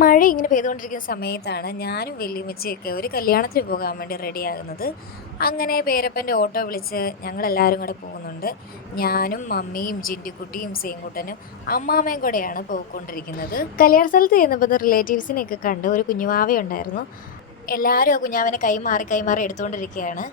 മഴ ഇങ്ങനെ പെയ്തുകൊണ്ടിരിക്കുന്ന സമയത്താണ് ഞാനും വെല്ലുമ്മച്ചിയൊക്കെ ഒരു കല്യാണത്തിന് പോകാൻ വേണ്ടി റെഡിയാകുന്നത്. അങ്ങനെ പേരപ്പന്റെ ഓട്ടോ വിളിച്ച് ഞങ്ങളെല്ലാവരും കൂടെ പോകുന്നുണ്ട്. ഞാനും മമ്മിയും ജിൻഡിക്കുട്ടിയും സേങ്കുട്ടനും അമ്മാമ്മയും കൂടെയാണ് പോയിക്കൊണ്ടിരിക്കുന്നത്. കല്യാണ സ്ഥലത്ത് ചെന്നപ്പോൾ റിലേറ്റീവ്സിനെയൊക്കെ കണ്ട് ഒരു കുഞ്ഞുവാവയുണ്ടായിരുന്നു എല്ലാവരും ആ കുഞ്ഞാവനെ കൈമാറി കൈമാറി എടുത്തുകൊണ്ടിരിക്കുകയാണ്.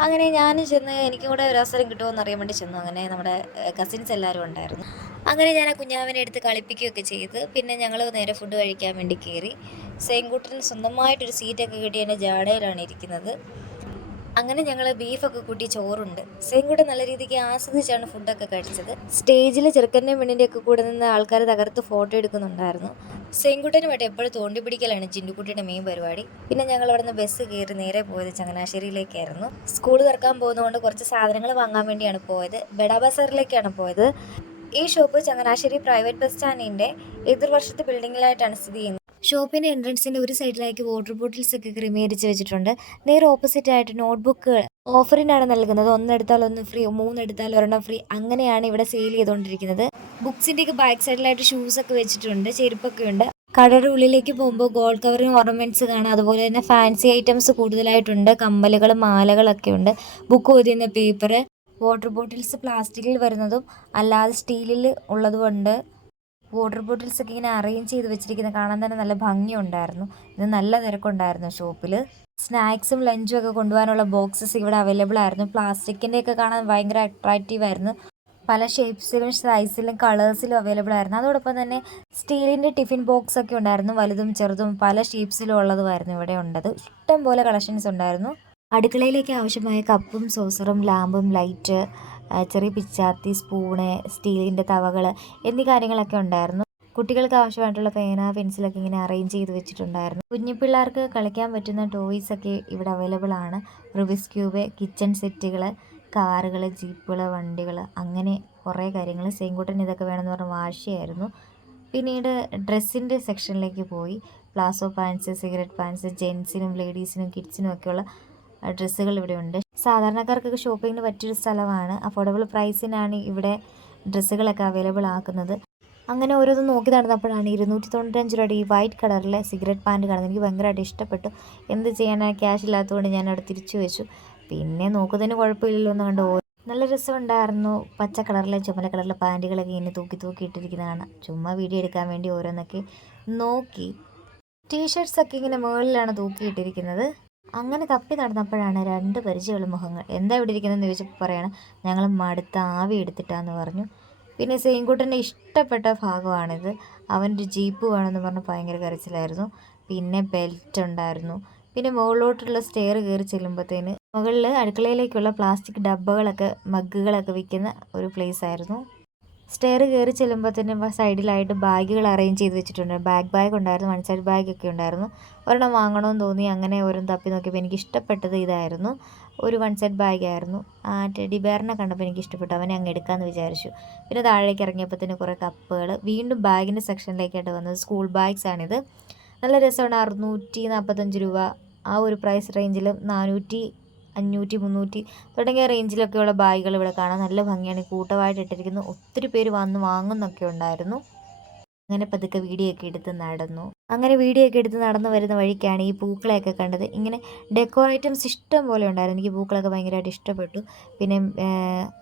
അങ്ങനെ ഞാനും ചെന്ന് എനിക്കും കൂടെ ഒരു അവസരം കിട്ടുമോ എന്ന് അറിയാൻ വേണ്ടി ചെന്നു. അങ്ങനെ നമ്മുടെ കസിൻസ് എല്ലാവരും ഉണ്ടായിരുന്നു. അങ്ങനെ ഞാൻ ആ കുഞ്ഞാവിനെ എടുത്ത് കളിപ്പിക്കുകയൊക്കെ ചെയ്ത് പിന്നെ ഞങ്ങൾ നേരെ ഫുഡ് കഴിക്കാൻ വേണ്ടി കയറി. സെയിൻകുട്ടന് സ്വന്തമായിട്ടൊരു സീറ്റൊക്കെ കിട്ടി എന്റെ ജാടയിലാണ് ഇരിക്കുന്നത്. അങ്ങനെ ഞങ്ങൾ ബീഫൊക്കെ കൂട്ടി ചോറുണ്ട്. സെയിൻകുട്ടൻ നല്ല രീതിക്ക് ആസ്വദിച്ചാണ് ഫുഡൊക്കെ കഴിച്ചത്. സ്റ്റേജിൽ ചെറുക്കന്റെ പെണ്ണിന്റെ ഒക്കെ കൂടെ നിന്ന് ആൾക്കാർ തകർത്ത് ഫോട്ടോ എടുക്കുന്നുണ്ടായിരുന്നു. സെയിൻകുട്ടനുമായിട്ട് എപ്പോഴും തോണ്ടി പിടിക്കലാണ് ചിണ്ടുക്കുട്ടിയുടെ മെയിൻ പരിപാടി. പിന്നെ ഞങ്ങൾ അവിടെ നിന്ന് ബസ് കയറി നേരെ പോയത് ചങ്ങനാശ്ശേരിയിലേക്കായിരുന്നു. സ്കൂൾ തുറക്കാൻ പോകുന്നതുകൊണ്ട് കുറച്ച് സാധനങ്ങൾ വാങ്ങാൻ വേണ്ടിയാണ് പോയത്. ബെഡാബസറിലേക്കാണ് പോയത്. ഈ ഷോപ്പ് ചങ്ങനാശ്ശേരി പ്രൈവറ്റ് ബസ് സ്റ്റാൻഡിന്റെ എതിർവശത്തെ ബിൽഡിങ്ങിലായിട്ടാണ് സ്ഥിതി ചെയ്യുന്നത്. ഷോപ്പിന്റെ എൻട്രൻസിന്റെ ഒരു സൈഡിലേക്ക് വാട്ടർ ബോട്ടിൽസ് ഒക്കെ ക്രമീകരിച്ച് വെച്ചിട്ടുണ്ട്. നേരെ ഓപ്പോസിറ്റ് ആയിട്ട് നോട്ട്ബുക്കുകൾ ഓഫറിനാണ് നൽകുന്നത്. ഒന്നെടുത്താൽ ഒന്ന് ഫ്രീ മൂന്നെടുത്താൽ ഒരെണ്ണം ഫ്രീ. അങ്ങനെയാണ് ഇവിടെ സെയിൽ ചെയ്തുകൊണ്ടിരിക്കുന്നത്. ബുക്സിന്റെ ഒക്കെ ബാക്ക് സൈഡിലായിട്ട് ഷൂസ് ഒക്കെ വെച്ചിട്ടുണ്ട്. ചെരുപ്പൊക്കെ ഉണ്ട്. കടയുടെ ഉള്ളിലേക്ക് പോകുമ്പോൾ ഗോൾഡ് കവറിങ് ഓർണമെന്റ്സ് കാണാം. അതുപോലെ തന്നെ ഫാൻസി ഐറ്റംസ് കൂടുതലായിട്ടുണ്ട്. കമ്മലുകൾ മാലകളൊക്കെ ഉണ്ട്. ബുക്ക് ഓതിയുന്ന പേപ്പർ വാട്ടർ ബോട്ടിൽസ് പ്ലാസ്റ്റിക്കിൽ വരുന്നതും അല്ലാതെ സ്റ്റീലിൽ ഉള്ളതുമുണ്ട് വാട്ടർ ബോട്ടിൽസ് ഒക്കെ ഇങ്ങനെ അറേഞ്ച് ചെയ്ത് വെച്ചിരിക്കുന്നത് കാണാൻ തന്നെ നല്ല ഭംഗിയുണ്ടായിരുന്നു. ഇത് നല്ല തിരക്കുണ്ടായിരുന്നു ഷോപ്പിൽ സ്നാക്സും ലഞ്ചും ഒക്കെ കൊണ്ടുപോകാനുള്ള ബോക്സസ് ഇവിടെ അവൈലബിൾ ആയിരുന്നു. പ്ലാസ്റ്റിക്കിന്റെ ഒക്കെ കാണാൻ ഭയങ്കര അട്രാക്റ്റീവ് ആയിരുന്നു. പല ഷേപ്സിലും സൈസിലും കളേഴ്സിലും അവൈലബിൾ ആയിരുന്നു. അതോടൊപ്പം തന്നെ സ്റ്റീലിന്റെ ടിഫിൻ ബോക്സ് ഒക്കെ ഉണ്ടായിരുന്നു. വലുതും ചെറുതും പല ഷേപ്സിലും ഉള്ളതുമായിരുന്നു ഇവിടെ ഉണ്ടത്. ഇഷ്ടം പോലെ കളക്ഷൻസ് ഉണ്ടായിരുന്നു. അടുക്കളയിലേക്ക് ആവശ്യമായ കപ്പും സോസറും ലാമ്പും ലൈറ്റ് ചെറിയ പിച്ചാത്തി സ്പൂണ് സ്റ്റീലിന്റെ തവകൾ എന്നീ കാര്യങ്ങളൊക്കെ ഉണ്ടായിരുന്നു. കുട്ടികൾക്ക് ആവശ്യമായിട്ടുള്ള പേന പെൻസിലൊക്കെ ഇങ്ങനെ അറേഞ്ച് ചെയ്ത് വെച്ചിട്ടുണ്ടായിരുന്നു. കുഞ്ഞു പിള്ളേർക്ക് കളിക്കാൻ പറ്റുന്ന ടോയ്സ് ഒക്കെ ഇവിടെ അവൈലബിൾ ആണ്. റുബിസ് ക്യൂബ് കിച്ചൺ സെറ്റുകൾ കാറുകൾ ജീപ്പുകൾ വണ്ടികൾ അങ്ങനെ കുറേ കാര്യങ്ങൾ സെയിൻകുട്ടൻ ഇതൊക്കെ വേണമെന്ന് പറഞ്ഞ വാശിയായിരുന്നു. പിന്നീട് ഡ്രസ്സിന്റെ സെക്ഷനിലേക്ക് പോയി. പ്ലാസോ പാൻസ് സിഗരറ്റ് പാൻസ് ജെൻസിനും ലേഡീസിനും കിഡ്സിനും ഒക്കെയുള്ള ഡ്രസ്സുകൾ ഇവിടെ ഉണ്ട്. സാധാരണക്കാർക്കൊക്കെ ഷോപ്പിങ്ങിന് പറ്റിയൊരു സ്ഥലമാണ്. അഫോർഡബിൾ പ്രൈസിനാണ് ഇവിടെ ഡ്രസ്സുകളൊക്കെ അവൈലബിൾ ആക്കുന്നത്. അങ്ങനെ ഓരോന്നും നോക്കി നടന്നപ്പോഴാണ് ഇരുന്നൂറ്റി തൊണ്ണൂറ്റഞ്ച് രൂപയുടെ ഈ വൈറ്റ് കളറിലെ സിഗരറ്റ് പാന്റ് കാണുന്നത്. എനിക്ക് ഭയങ്കരമായിട്ട് ഇഷ്ടപ്പെട്ടു. എന്ത് ചെയ്യാനാണ് ക്യാഷ് ഇല്ലാത്തതുകൊണ്ട് ഞാൻ അവിടെ തിരിച്ചു വെച്ചു. പിന്നെ നോക്കുന്നതിന് കുഴപ്പമില്ലല്ലോ എന്ന് കണ്ട് നല്ല രസമുണ്ടായിരുന്നു. പച്ച കളറിലെ ചുമല കളറിലെ പാന്റുകളൊക്കെ ഇങ്ങനെ തൂക്കി തൂക്കി ഇട്ടിരിക്കുന്നതാണ്. ചുമ്മാ വീഡിയോ എടുക്കാൻ വേണ്ടി ഓരോന്നൊക്കെ നോക്കി. ടീഷർട്ട്സൊക്കെ ഇങ്ങനെ മുകളിലാണ് തൂക്കിയിട്ടിരിക്കുന്നത് അങ്ങനെ തപ്പി നടന്നപ്പോഴാണ് രണ്ട് പരിചയമുള്ള മുഖങ്ങൾ. എന്താ ഇവിടെ ഇരിക്കുന്നതെന്ന് ചോദിച്ചപ്പോൾ പറയാണ് ഞങ്ങൾ മടുത്ത ആവി എടുത്തിട്ടാന്ന് പറഞ്ഞു. പിന്നെ സെയിൻകുട്ടന്റെ ഇഷ്ടപ്പെട്ട ഭാഗമാണിത്. അവന്റെ ജീപ്പ് വേണമെന്ന് പറഞ്ഞ് ഭയങ്കര കരച്ചിലായിരുന്നു. പിന്നെ ബെൽറ്റ് ഉണ്ടായിരുന്നു. പിന്നെ മുകളിലോട്ടുള്ള സ്റ്റെയർ കയറി ചെല്ലുമ്പോഴത്തേന് മുകളിൽ അടുക്കളയിലേക്കുള്ള പ്ലാസ്റ്റിക് ഡബ്ബകളൊക്കെ മഗ്ഗുകളൊക്കെ വിൽക്കുന്ന ഒരു പ്ലേസ് ആയിരുന്നു. സ്റ്റെയർ കയറി ചെല്ലുമ്പോൾ തന്നെ സൈഡിലായിട്ട് ബാഗുകൾ അറേഞ്ച് ചെയ്ത് വെച്ചിട്ടുണ്ട്. ബാഗ് ബാഗ് ഉണ്ടായിരുന്നു വൺ സൈഡ് ഒക്കെ ഉണ്ടായിരുന്നു. ഒരെണ്ണം വാങ്ങണമെന്ന് തോന്നി അങ്ങനെ ഓരോന്ന് തപ്പി നോക്കിയപ്പോൾ എനിക്ക് ഇഷ്ടപ്പെട്ടത് ഇതായിരുന്നു. ഒരു വൺ സൈഡ് ബാഗായിരുന്നു. ആ ടെഡി ബെയറിനെ കണ്ടപ്പോൾ എനിക്ക് ഇഷ്ടപ്പെട്ടു. അവനെ അങ്ങ് എടുക്കാമെന്ന് വിചാരിച്ചു. പിന്നെ താഴേക്ക് ഇറങ്ങിയപ്പോൾ തന്നെ കുറേ കപ്പുകൾ. വീണ്ടും ബാഗിന്റെ സെക്ഷനിലേക്കായിട്ട് വന്നത് സ്കൂൾ ബാഗ്സ് ആണിത്. നല്ല രസമാണ്. അറുന്നൂറ്റി നാൽപ്പത്തഞ്ച് രൂപ ആ ഒരു പ്രൈസ് റേഞ്ചിലും നാനൂറ്റി അഞ്ഞൂറ്റി മുന്നൂറ്റി തുടങ്ങിയ റേഞ്ചിലൊക്കെയുള്ള ബാഗുകൾ ഇവിടെ കാണാൻ നല്ല ഭംഗിയാണ്. കൂട്ടമായിട്ട് ഇട്ടിരിക്കുന്നു. ഒത്തിരി പേര് വന്ന് വാങ്ങുന്നൊക്കെ ഉണ്ടായിരുന്നു. അങ്ങനെ പതുക്കെ വീഡിയോ ഒക്കെ എടുത്ത് നടന്നു. അങ്ങനെ വീഡിയോ ഒക്കെ എടുത്ത് നടന്നു വരുന്ന വഴിക്കാണ് ഈ പൂക്കളെയൊക്കെ കണ്ടത്. ഇങ്ങനെ ഡെക്കോർ ഐറ്റംസ് ഇഷ്ടം പോലെ ഉണ്ടായിരുന്നു. എനിക്ക് പൂക്കളൊക്കെ ഭയങ്കരമായിട്ട് ഇഷ്ടപ്പെട്ടു. പിന്നെ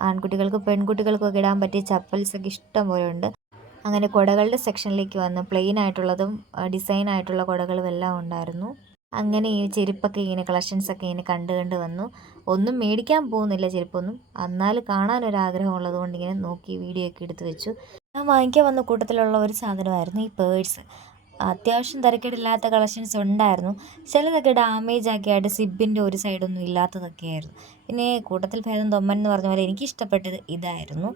ആൺകുട്ടികൾക്കും പെൺകുട്ടികൾക്കും ഒക്കെ ഇടാൻ പറ്റിയ ചപ്പൽസ് ഒക്കെ ഇഷ്ടം പോലെ ഉണ്ട്. അങ്ങനെ കുടകളുടെ സെക്ഷനിലേക്ക് വന്ന് പ്ലെയിൻ ആയിട്ടുള്ളതും ഡിസൈൻ ആയിട്ടുള്ള കുടകളും എല്ലാം ഉണ്ടായിരുന്നു. അങ്ങനെ ഈ ചെരുപ്പൊക്കെ ഇങ്ങനെ കളക്ഷൻസൊക്കെ ഇങ്ങനെ കണ്ട് കണ്ട് വന്നു. ഒന്നും മേടിക്കാൻ പോകുന്നില്ല ചെരുപ്പൊന്നും. എന്നാൽ കാണാനൊരാഗ്രഹം ഉള്ളതുകൊണ്ട് ഇങ്ങനെ നോക്കി വീഡിയോ ഒക്കെ എടുത്ത് വെച്ചു. ഞാൻ വാങ്ങിക്കാൻ വന്ന കൂട്ടത്തിലുള്ള ഒരു സാധനമായിരുന്നു ഈ പേഴ്സ്. അത്യാവശ്യം തിരക്കേടില്ലാത്ത കളക്ഷൻസ് ഉണ്ടായിരുന്നു. ചിലതൊക്കെ ഡാമേജ് ആക്കി ആയിട്ട് സിബിന്റെ ഒരു സൈഡൊന്നും ഇല്ലാത്തതൊക്കെ ആയിരുന്നു. പിന്നെ കൂട്ടത്തിൽ ഭേദം തൊമ്മൻ എന്ന് പറഞ്ഞ പോലെ എനിക്ക് ഇഷ്ടപ്പെട്ടത് ഇതായിരുന്നു.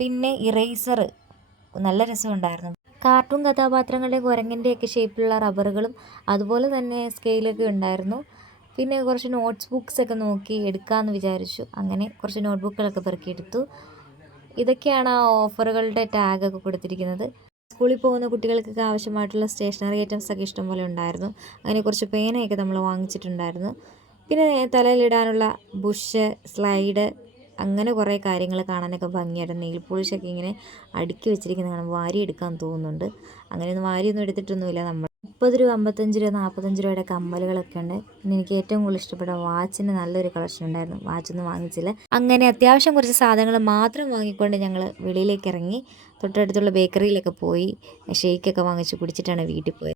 പിന്നെ ഇറേസർ നല്ല രസമുണ്ടായിരുന്നു. കാർട്ടൂൺ കഥാപാത്രങ്ങളുടെ കുരങ്ങന്റെയൊക്കെ ഷേപ്പിലുള്ള റബ്ബറുകളും അതുപോലെ തന്നെ സ്കെയിലൊക്കെ ഉണ്ടായിരുന്നു. പിന്നെ കുറച്ച് നോട്ട്സ് ബുക്സൊക്കെ നോക്കി എടുക്കാമെന്ന് വിചാരിച്ചു. അങ്ങനെ കുറച്ച് നോട്ട് ബുക്കുകളൊക്കെ പെറുക്കിയെടുത്തു. ഇതൊക്കെയാണ് ആ ഓഫറുകളുടെ ടാഗൊക്കെ കൊടുത്തിരിക്കുന്നത്. സ്കൂളിൽ പോകുന്ന കുട്ടികൾക്കൊക്കെ ആവശ്യമായിട്ടുള്ള സ്റ്റേഷനറി ഐറ്റംസ് ഒക്കെ ഇഷ്ടംപോലെ ഉണ്ടായിരുന്നു. അങ്ങനെ കുറച്ച് പേനയൊക്കെ നമ്മൾ വാങ്ങിച്ചിട്ടുണ്ടായിരുന്നു. പിന്നെ തലയിലിടാനുള്ള ബുഷ് സ്ലൈഡ് അങ്ങനെ കുറേ കാര്യങ്ങൾ കാണാനൊക്കെ ഭംഗിയായിട്ട് നെയിൽ പോളിഷൊക്കെ ഇങ്ങനെ അടുക്കി വെച്ചിരിക്കുന്നത് കാണാൻ വാരി എടുക്കാൻ തോന്നുന്നുണ്ട്. അങ്ങനെയൊന്നും വാരിയൊന്നും എടുത്തിട്ടൊന്നുമില്ല നമ്മൾ. മുപ്പത് രൂപ അമ്പത്തഞ്ച് രൂപ നാൽപ്പത്തഞ്ച് രൂപയുടെ കമ്മലുകളൊക്കെ ഉണ്ട്. പിന്നെ എനിക്ക് ഏറ്റവും കൂടുതൽ ഇഷ്ടപ്പെട്ട വാച്ചിന് നല്ലൊരു കളക്ഷൻ ഉണ്ടായിരുന്നു. വാച്ചൊന്നും വാങ്ങിച്ചില്ല. അങ്ങനെ അത്യാവശ്യം കുറച്ച് സാധനങ്ങൾ മാത്രം വാങ്ങിക്കൊണ്ട് ഞങ്ങൾ വെളിയിലേക്ക് ഇറങ്ങി തൊട്ടടുത്തുള്ള ബേക്കറിയിലൊക്കെ പോയി ഷേക്കൊക്കെ വാങ്ങിച്ച് കുടിച്ചിട്ടാണ് വീട്ടിൽ പോയത്.